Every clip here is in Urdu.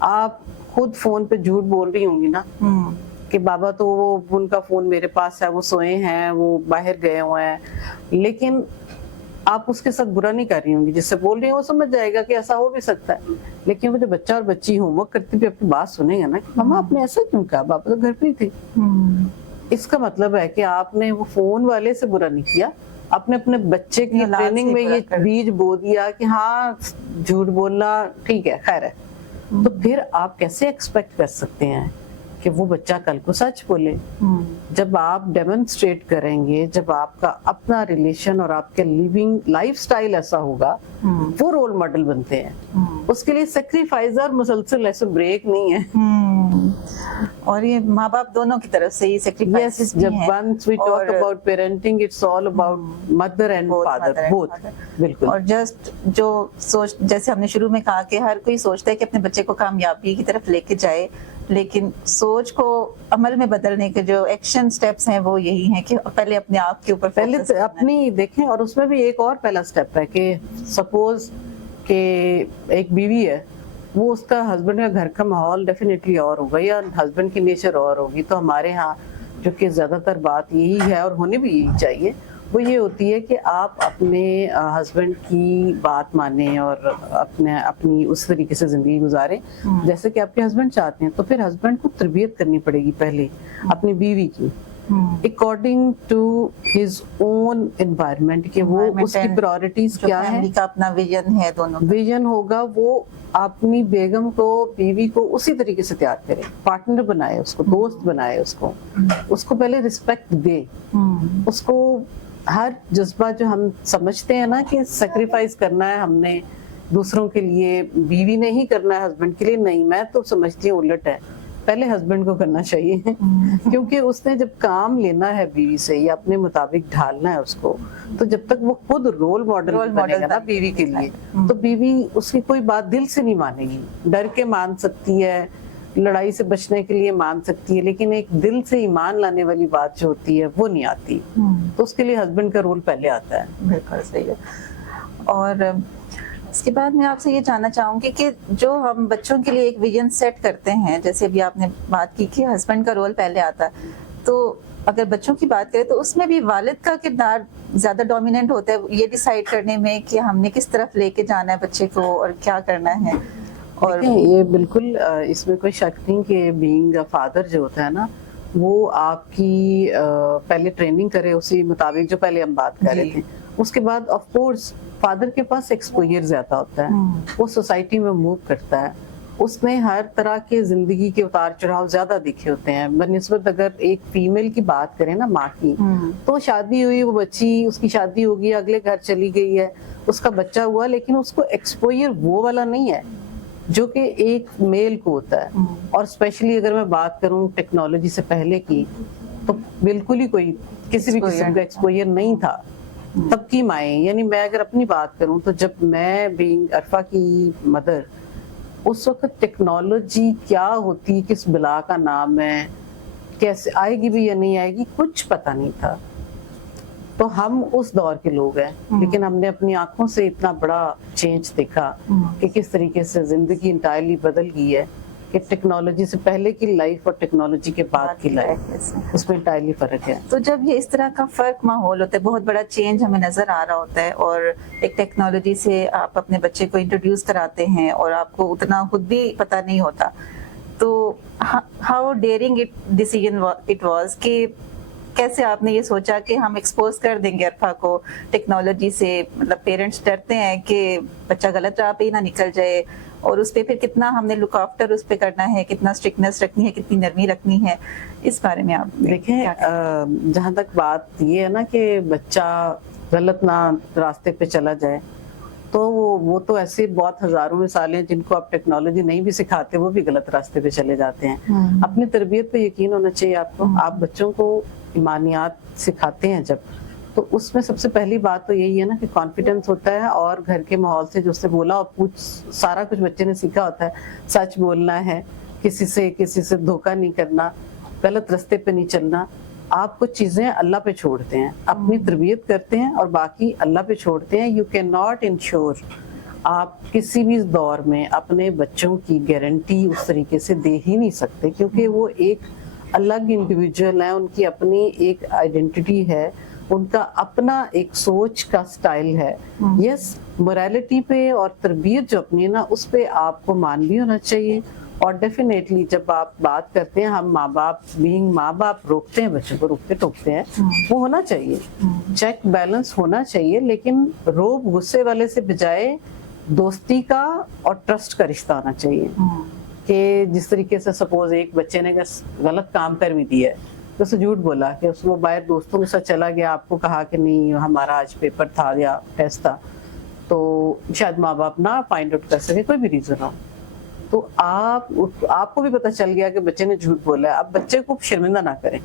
آپ خود فون پہ جھوٹ بول رہی ہوں گی نا کہ بابا تو وہ ان کا فون میرے پاس ہے، وہ سوئے ہیں، وہ باہر گئے ہوئے ہیں، لیکن آپ اس کے ساتھ برا نہیں کر رہی ہوں گی، جس سے بول رہی ہوں وہ سمجھ جائے گا کہ ایسا ہو بھی سکتا ہے. لیکن وہ جو بچہ اور بچی ہوم ورک کرتی بھی اپنی بات سنیں گے نا کہ ماما آپ نے ایسا کیوں کہا، بابا تو گھر پہ ہی تھے. اس کا مطلب ہے کہ آپ نے وہ فون والے سے برا نہیں کیا، آپ نے اپنے بچے کی ٹریننگ میں یہ بیج بو دیا کہ ہاں جھوٹ بولنا ٹھیک ہے، خیر ہے. تو پھر آپ کیسے ایکسپیکٹ کر سکتے ہیں کہ وہ بچہ کل کو سچ بولے؟ جب آپ ڈیمونسٹریٹ کریں گے، جب آپ کا اپنا ریلیشن اور آپ کے لیونگ لائف سٹائل ایسا ہوگا، وہ رول ماڈل بنتے ہیں. اس کے لیے سیکریفائز اور مسلسل ایسے بریک نہیں ہے. اور یہ ماں باپ دونوں کی طرف سے یہ سیکریفائسز بھی جب ہیں. once we talk about parenting, it's all about mother and father, both. بالکل. اور جسٹ جو سوچ، جیسے ہم نے شروع میں کہا کہ ہر کوئی سوچتا ہے کہ اپنے بچے کو کامیابی کی طرف لے کے جائے، لیکن سوچ کو عمل میں بدلنے کے جو ایکشن سٹیپس ہیں وہ یہی ہیں کہ پہلے اپنے آپ کے اوپر پہلے اپنی دیکھیں. اور اس میں بھی ایک اور پہلا سٹیپ ہے کہ سپوز کہ ایک بیوی ہے، وہ اس کا ہسبینڈ کا گھر کا ماحول ڈیفینیٹلی اور ہوگا یا ہسبینڈ کی نیچر اور ہوگی. تو ہمارے ہاں جو کہ زیادہ تر بات یہی ہے اور ہونے بھی یہی چاہیے، وہ یہ ہوتی ہے کہ آپ اپنے ہسبینڈ کی بات مانیں اور اپنی اس طریقے سے زندگی گزاریں جیسے کہ آپ کے ہسبینڈ چاہتے ہیں. تو پھر ہسبینڈ کو تربیت کرنی پڑے گی پہلے اپنی بیوی کی according to his own environment, کہ وہ اس کی پرائورٹیز کیا ہے، کا اپنا ویژن ہے، دونوں ویژن ہوگا. وہ اپنی بیگم کو، بیوی کو اسی طریقے سے تیار کرے، پارٹنر بنائے، اس کو دوست بنائے، اس کو پہلے رسپیکٹ دے، اس کو ہر جذبہ جو ہم سمجھتے ہیں نا کہ سیکریفائز کرنا ہے ہم نے دوسروں کے لیے، بیوی نے ہی کرنا ہے ہسبینڈ کے لیے، نہیں، میں تو سمجھتی ہوں الٹ ہے، پہلے ہسبینڈ کو کرنا چاہیے. کیونکہ اس نے جب کام لینا ہے بیوی سے یا اپنے مطابق ڈھالنا ہے اس کو، تو جب تک وہ خود رول ماڈل بنے گا نا بیوی کے لیے، تو بیوی اس کی کوئی بات دل سے نہیں مانے گی. ڈر کے مان سکتی ہے، لڑائی سے بچنے کے لیے مان سکتی ہے، لیکن ایک دل سے ایمان لانے والی بات جو ہوتی ہے وہ نہیں آتی. تو اس کے لیے ہسبینڈ کا رول پہلے آتا ہے. بالکل صحیح ہے. اور اس کے بعد میں آپ سے یہ جاننا چاہوں گی کہ جو ہم بچوں کے لیے ایک ویژن سیٹ کرتے ہیں، جیسے ابھی آپ نے بات کی کہ ہسبینڈ کا رول پہلے آتا ہے، تو اگر بچوں کی بات کریں تو اس میں بھی والد کا کردار زیادہ ڈومیننٹ ہوتا ہے یہ ڈیسائیڈ کرنے میں کہ ہم نے کس طرف لے کے جانا ہے بچے کو اور کیا کرنا ہے. اور یہ بالکل اس میں کوئی شک نہیں کہ بینگ فادر جو ہوتا ہے نا، وہ آپ کی پہلے ٹریننگ کرے اسی مطابق جو پہلے ہم بات کر رہے تھے. اس کے بعد آف کورس فادر کے پاس ایکسپوئر زیادہ ہوتا ہے، وہ سوسائٹی میں موو کرتا ہے، اس نے ہر طرح کے زندگی کے اتار چڑھاؤ زیادہ دیکھے ہوتے ہیں بنسبت اگر ایک فیمیل کی بات کریں نا، ماں کی، تو شادی ہوئی، وہ بچی، اس کی شادی ہوگی، اگلے گھر چلی گئی ہے، اس کا بچہ ہوا، لیکن اس کو ایکسپوئر وہ والا نہیں ہے جو کہ ایک میل کو ہوتا ہے. اور اسپیشلی اگر میں بات کروں ٹیکنالوجی سے پہلے کی، تو بالکل ہی کوئی کسی بھی قسم کا ایکسپوئر نہیں تھا. تب کی مائیں، یعنی میں اگر اپنی بات کروں تو جب میں بینگ عرفہ کی مدر، اس وقت ٹیکنالوجی کیا ہوتی، کس بلا کا نام ہے، کیسے آئے گی بھی یا نہیں آئے گی، کچھ پتہ نہیں تھا. تو ہم اس دور کے لوگ ہیں، لیکن ہم نے اپنی آنکھوں سے اتنا بڑا چینج دیکھا کہ کس طریقے سے زندگی انٹائرلی بدل گئی ہے، کہ ٹیکنالوجی سے پہلے کی لائف اور ٹیکنالوجی کے بعد کی لائف، اس میں انٹائرلی فرق ہے. تو جب یہ اس طرح کا فرق ماحول ہوتا ہے، بہت بڑا چینج ہمیں نظر آ رہا ہوتا ہے، اور ایک ٹیکنالوجی سے آپ اپنے بچے کو انٹروڈیوس کراتے ہیں اور آپ کو اتنا خود بھی پتہ نہیں ہوتا، تو ہاؤ ڈیئرنگ ڈیسیژن اٹ واز کہ کیسے آپ نے یہ سوچا کہ ہم ایکسپوز کر دیں گے عرفہ کو ٹیکنالوجی سے؟ مطلب پیرنٹس ڈرتے ہیں کہ بچہ غلط راہ پہ ہی نہ نکل جائے، اور اس پہ پھر کتنا ہم نے لک آفٹر اس پہ کرنا ہے، کتنا اسٹرکٹنس رکھنی ہے، کتنی نرمی رکھنی ہے، اس بارے میں آپ دیکھیں. جہاں تک بات یہ ہے نا کہ بچہ غلط نہ راستے پہ چلا جائے، تو وہ تو ایسے بہت ہزاروں مثالیں ہیں جن کو آپ ٹیکنالوجی نہیں بھی سکھاتے، وہ بھی غلط راستے پہ چلے جاتے ہیں. اپنی تربیت پہ یقین ہونا چاہیے آپ کو. آپ بچوں کو ایمانیات سکھاتے ہیں جب، تو اس میں سب سے پہلی بات تو یہی ہے نا کہ کانفیڈنس ہوتا ہے، اور گھر کے ماحول سے جو اس سے بولا اور سارا کچھ بچے نے سیکھا ہوتا ہے. سچ بولنا ہے، کسی سے دھوکہ نہیں کرنا، غلط راستے پہ نہیں چلنا. آپ کچھ چیزیں اللہ پہ چھوڑتے ہیں، اپنی تربیت کرتے ہیں اور باقی اللہ پہ چھوڑتے ہیں. یو کین ناٹ انشور آپ کسی بھی دور میں اپنے بچوں کی گارنٹی اس طریقے سے دے ہی نہیں سکتے، کیونکہ وہ ایک الگ انڈیویجول ہیں، ان کی اپنی ایک آئیڈینٹی ہے، ان کا اپنا ایک سوچ کا سٹائل ہے. یس، موریلٹی پہ اور تربیت جو اپنی ہے نا، اس پہ آپ کو مان بھی ہونا چاہیے. اور ڈیفینیٹلی جب آپ بات کرتے ہیں، ہم ماں باپ روکتے ہیں بچوں کو، روکتے ٹوکتے ہیں، وہ ہونا چاہیے، چیک بیلنس ہونا چاہیے، لیکن روب غصے والے سے بجائے دوستی کا اور ٹرسٹ کا رشتہ ہونا چاہیے. کہ جس طریقے سے سپوز ایک بچے نے غلط کام کر بھی دیا ہے، تو اسے جھوٹ بولا کہ اس وہ باہر دوستوں کے ساتھ چلا گیا، آپ کو کہا کہ نہیں ہمارا آج پیپر تھا یا ٹیسٹ تھا، تو شاید ماں باپ نہ فائنڈ آؤٹ کر سکے، کوئی بھی ریزن ہو، تو آپ کو بھی پتہ چل گیا کہ بچے نے جھوٹ بولا ہے. اب بچے کو شرمندہ نہ کریں.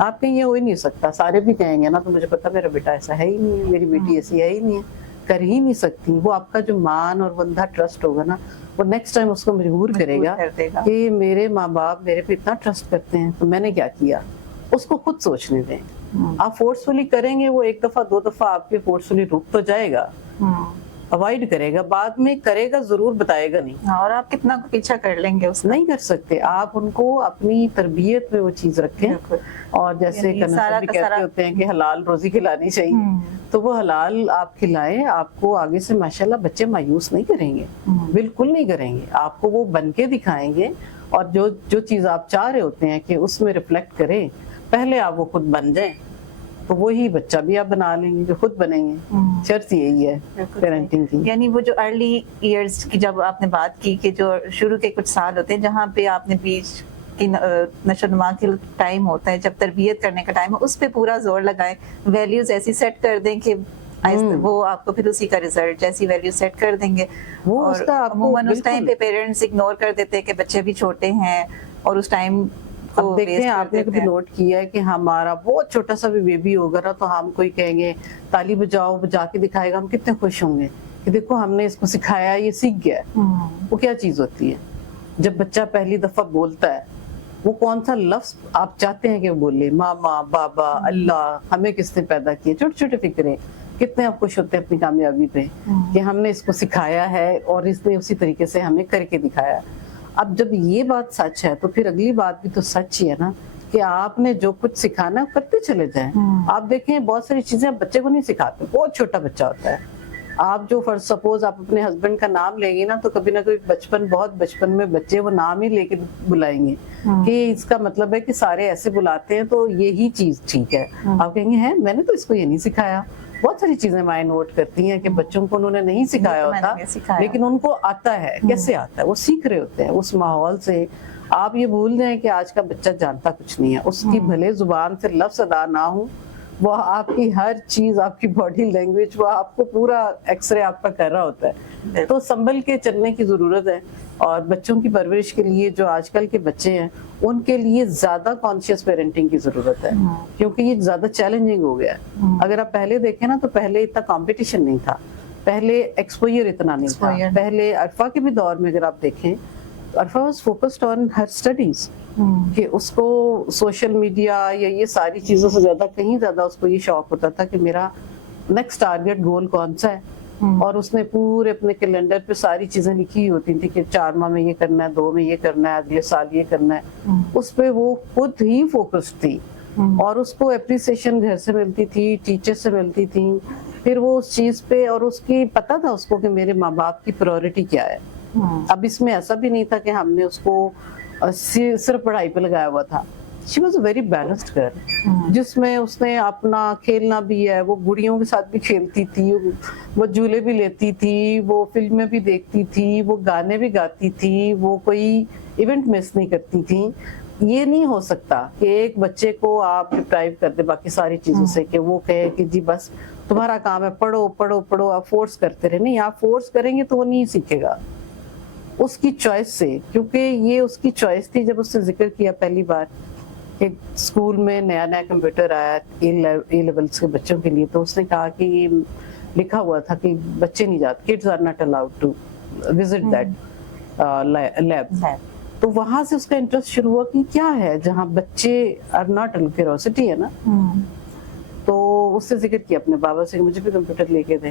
آپ کہیں یہ ہو ہی نہیں سکتا، سارے بھی کہیں گے نا تو مجھے پتا میرا بیٹا ایسا ہے ہی نہیں ہے، میری بیٹی ایسی ہے ہی نہیں ہے، کر ہی نہیں سکتی. وہ آپ کا جو مان اور بندہ ٹرسٹ ہوگا نا، وہ نیکسٹ ٹائم اس کو مجبور کرے گا کہ میرے ماں باپ میرے پہ اتنا ٹرسٹ کرتے ہیں تو میں نے کیا کیا. اس کو خود سوچنے دیں. آپ فورسفلی کریں گے، وہ ایک دفعہ دو دفعہ آپ کے فورسفلی رک تو جائے گا، اوائڈ کرے گا، بعد میں کرے گا ضرور، بتائے گا نہیں. اور آپ کتنا پیچھا کر لیں گے، اس نہیں کر سکتے. آپ ان کو اپنی تربیت میں وہ چیز رکھیں. اور جیسے بھی کہتے ہوتے ہیں کہ حلال روزی کھلانی چاہیے، تو وہ حلال آپ کھلائیں. آپ کو آگے سے ماشاءاللہ بچے مایوس نہیں کریں گے، بالکل نہیں کریں گے. آپ کو وہ بن کے دکھائیں گے، اور جو چیز آپ چاہ رہے ہوتے ہیں کہ اس میں ریفلیکٹ کریں، پہلے آپ وہ خود بن جائیں، تو وہی بچہ بھی آپ بنا لیں گے جو خود بنیں گے. شرط یہی ہے پیرنٹنگ کی. یعنی وہ جو ارلی ایئرز کی جب آپ نے بات کی کہ جو شروع کے کچھ سال ہوتے ہیں جہاں پہ آپ نے بیچ کی نشو نما کے ٹائم ہوتا ہے، جب تربیت کرنے کا ٹائم ہے، اس پہ پورا زور لگائیں. ویلیوز ایسی سیٹ کر دیں کہ وہ آپ کو پھر اسی کا ریزلٹ جیسی ویلیو سیٹ کر دیں گے. اور عموماً اس ٹائم پہ پیرنٹس اگنور کر دیتے ہیں کہ بچے بھی چھوٹے ہیں، اور اس ٹائم اب دیکھیں آپ نے کبھی نوٹ کیا ہے کہ ہمارا بہت چھوٹا سا بھی بیبی ہوگا نا، تو ہم کوئی کہیں گے تالی بجاؤ، بجا کے دکھائے گا، ہم کتنے خوش ہوں گے کہ دیکھو ہم نے اس کو سکھایا، یہ سیکھ گیا ہے. وہ کیا چیز ہوتی ہے جب بچہ پہلی دفعہ بولتا ہے؟ وہ کون سا لفظ آپ چاہتے ہیں کہ وہ بولے؟ ماما، بابا، اللہ، ہمیں کس نے پیدا کیا. چھوٹے چھوٹے فکرے کتنے آپ خوش ہوتے ہیں اپنی کامیابی پہ کہ ہم نے اس کو سکھایا ہے اور اس نے اسی طریقے سے ہمیں کر کے دکھایا. اب جب یہ بات سچ ہے تو پھر اگلی بات بھی تو سچ ہی ہے نا، کہ آپ نے جو کچھ سکھانا کرتے چلے جائیں. آپ دیکھیں بہت ساری چیزیں آپ بچے کو نہیں سکھاتے، بہت چھوٹا بچہ ہوتا ہے. آپ جو فرض سپوز آپ اپنے ہسبینڈ کا نام لیں گے نا، تو کبھی نہ کبھی بہت بچپن میں بچے وہ نام ہی لے کے بلائیں گے کہ اس کا مطلب ہے کہ سارے ایسے بلاتے ہیں تو یہی چیز ٹھیک ہے. آپ کہیں گے ہے میں نے تو اس کو یہ نہیں سکھایا. بہت ساری چیزیں مائیں نوٹ کرتی ہیں کہ بچوں کو انہوں نے نہیں سکھایا ہوتا، لیکن ان کو آتا ہے. کیسے آتا ہے؟ وہ سیکھ رہے ہوتے ہیں اس ماحول سے. آپ یہ بھول جائیں کہ آج کا بچہ جانتا کچھ نہیں ہے، اس کی بھلے زبان سے لفظ ادا نہ ہو، وہ آپ کی ہر چیز، آپ کی باڈی لینگویج، وہ آپ کو پورا ایکس رے آپ کا کر رہا ہوتا ہے. تو سنبھل کے چلنے کی ضرورت ہے. اور بچوں کی پرورش کے لیے جو آج کل کے بچے ہیں، ان کے لیے زیادہ کانشیس پیرنٹنگ کی ضرورت ہے، کیونکہ یہ زیادہ چیلنجنگ ہو گیا ہے. اگر آپ پہلے دیکھیں نا، تو پہلے اتنا کمپٹیشن نہیں تھا، پہلے ایکسپوئر اتنا نہیں تھا. پہلے عرفہ کے بھی دور میں اگر آپ دیکھیں، Arfa was focused on her studies, کہ اس کو سوشل میڈیا یا یہ ساری چیزوں سے زیادہ، کہیں زیادہ اس کو یہ شوق ہوتا تھا کہ میرا نیکسٹ ٹارگیٹ گول کون سا ہے. اور اس نے پورے اپنے کیلنڈر پہ ساری چیزیں لکھی ہوتی تھی کہ 4 ماہ میں یہ کرنا ہے، 2 میں یہ کرنا ہے، اگلے سال یہ کرنا ہے. اس پہ وہ خود ہی فوکسڈ تھی، اور اس کو اپریسیشن گھر سے ملتی تھی، ٹیچر سے ملتی تھی. پھر وہ اس چیز پہ، اور اس کی پتہ تھا اس کو کہ میرے ماں باپ کی پرائورٹی کیا ہے. اب اس میں ایسا بھی نہیں تھا کہ ہم نے اس کو صرف پڑھائی پہ لگایا ہوا تھا. She was a very balanced girl, جس میں اس نے اپنا کھیلنا بھی ہے، وہ گڑیوں کے ساتھ بھی کھیلتی تھی، وہ جھولے بھی لیتی تھی، وہ فلمیں بھی دیکھتی تھی، وہ گانے بھی گاتی تھی، وہ کوئی ایونٹ مس نہیں کرتی تھی. یہ نہیں ہو سکتا کہ ایک بچے کو آپ ڈپرائیو کر دے باقی ساری چیزوں سے، کہ وہ کہے کہ جی بس تمہارا کام ہے پڑھو پڑھو پڑھو، آپ فورس کرتے رہے. نہیں، آپ فورس کریں گے تو وہ نہیں سیکھے گا اس کی چوائس سے، کیونکہ یہ اس کی چوائس تھی. جب اس نے ذکر کیا پہلی بار کہ اسکول میں نیا کمپیوٹر آیا اے لیولز کے بچوں کے لیے، تو اس نے کہا کہ یہ لکھا ہوا تھا کہ بچے نہیں جاتے، kids are not allowed to visit that lab. تو وہاں سے اس کا انٹرسٹ شروع ہوا کہ کیا ہے جہاں بچے are not curiosity ہے نا. تو اس سے ذکر کیا اپنے بابا سے کہ مجھے بھی کمپیوٹر لے کے دیں.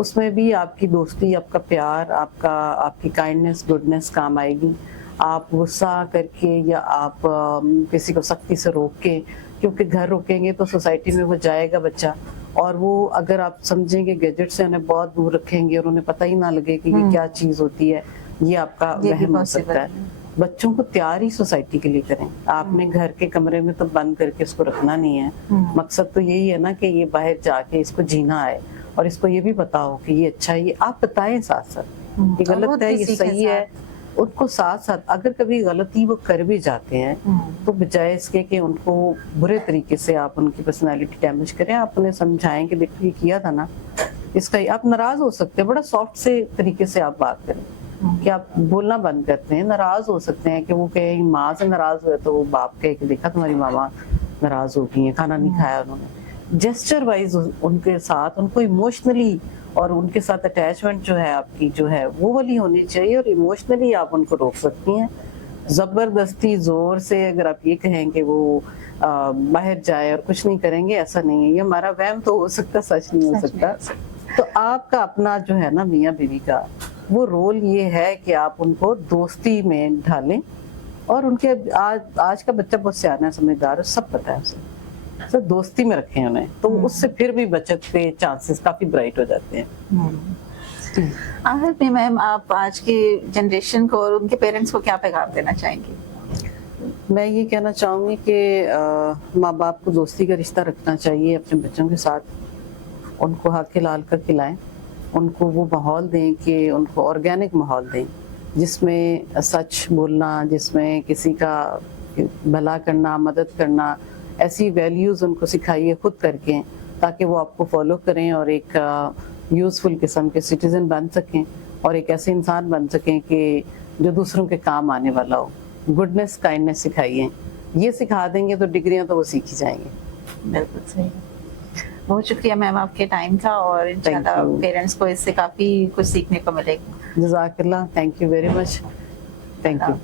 اس میں بھی آپ کی دوستی، آپ کا پیار، آپ کی کائنڈنس، گڈنس کام آئے گی. آپ غصہ کر کے یا آپ کسی کو سختی سے روک کے، کیونکہ گھر روکیں گے تو سوسائٹی میں وہ جائے گا بچہ، اور وہ اگر آپ سمجھیں گے گیجٹ سے انہیں بہت دور رکھیں گے اور انہیں پتہ ہی نہ لگے کہ یہ کیا چیز ہوتی ہے، یہ آپ کا وہم ہو سکتا ہے. بچوں کو تیار ہی سوسائٹی کے لیے کریں. آپ نے گھر کے کمرے میں تو بند کر کے اس کو رکھنا نہیں ہے. مقصد تو یہی ہے نا کہ یہ باہر جا کے اس کو جینا ہے، اور اس کو یہ بھی پتا ہو کہ یہ اچھا ہے. یہ آپ بتائیں ساتھ ساتھ، یہ غلط ہے، یہ صحیح ہے. ان کو ساتھ ساتھ اگر کبھی غلطی وہ کر بھی جاتے ہیں تو بجائے اس کے کہ ان کو برے طریقے سے آپ ان کی پرسنالٹی ڈیمیج کریں، آپ انہیں سمجھائیں کہ دیکھو یہ کیا تھا نا، اس کا آپ ناراض ہو سکتے ہیں، بڑا سافٹ سے طریقے سے آپ بات کریں کہ آپ بولنا بند کرتے ہیں. ناراض ہو سکتے ہیں کہ وہ کہیں ماں سے ناراض ہوئے تو وہ باپ کہے کہ دیکھا تمہاری ماما ناراض ہو گئی ہیں، کھانا نہیں کھایا انہوں نے. جیسچر وائز ان کے ساتھ، ان کو ایموشنلی اور ان کے ساتھ اٹیچمنٹ جو ہے آپ کی جو ہے وہ والی ہونی چاہیے، اور ایموشنلی آپ ان کو روک سکتی ہیں. زبردستی زور سے اگر آپ یہ کہیں کہ وہ باہر جائے اور کچھ نہیں کریں گے، ایسا نہیں ہے. یہ ہمارا وہم تو ہو سکتا، سچ نہیں ہو سکتا. تو آپ کا اپنا جو ہے نا میاں بیوی کا وہ رول یہ ہے کہ آپ ان کو دوستی میں ڈھالیں، اور ان کے آج کا بچہ بہت سیانا ہے، سمجھدار ہے، سب پتہ ہے اسے، سب دوستی میں رکھیں انہیں، تو اس سے پھر بھی بچت کے چانسز کافی برائٹ ہو جاتے ہیں. آخر میں میم آپ آج کی جنریشن کو اور ان کے پیرنٹس کو کیا پیغام دینا چاہیں گی؟ میں یہ کہنا چاہوں گی کہ ماں باپ کو دوستی کا رشتہ رکھنا چاہیے اپنے بچوں کے ساتھ. ان کو حق حلال کا کھلائیں، ان کو وہ ماحول دیں کہ ان کو آرگینک ماحول دیں جس میں سچ بولنا، جس میں کسی کا بھلا کرنا، مدد کرنا، ایسی ویلیوز ان کو سکھائیے خود کر کے، تاکہ وہ آپ کو فالو کریں اور ایک یوزفل قسم کے سٹیزن بن سکیں، اور ایک ایسے انسان بن سکیں کہ جو دوسروں کے کام آنے والا ہو. Goodness, kindness سکھائیے. یہ سکھا دیں گے تو ڈگریاں تو وہ سیکھی جائیں گے. بالکل صحیح. بہت شکریہ میم آپ کے ٹائم کا، اور انشاءاللہ پیرنٹس کو اس سے کافی کچھ سیکھنے کو ملے گا. جزاک اللہ. Thank you very much. Thank you.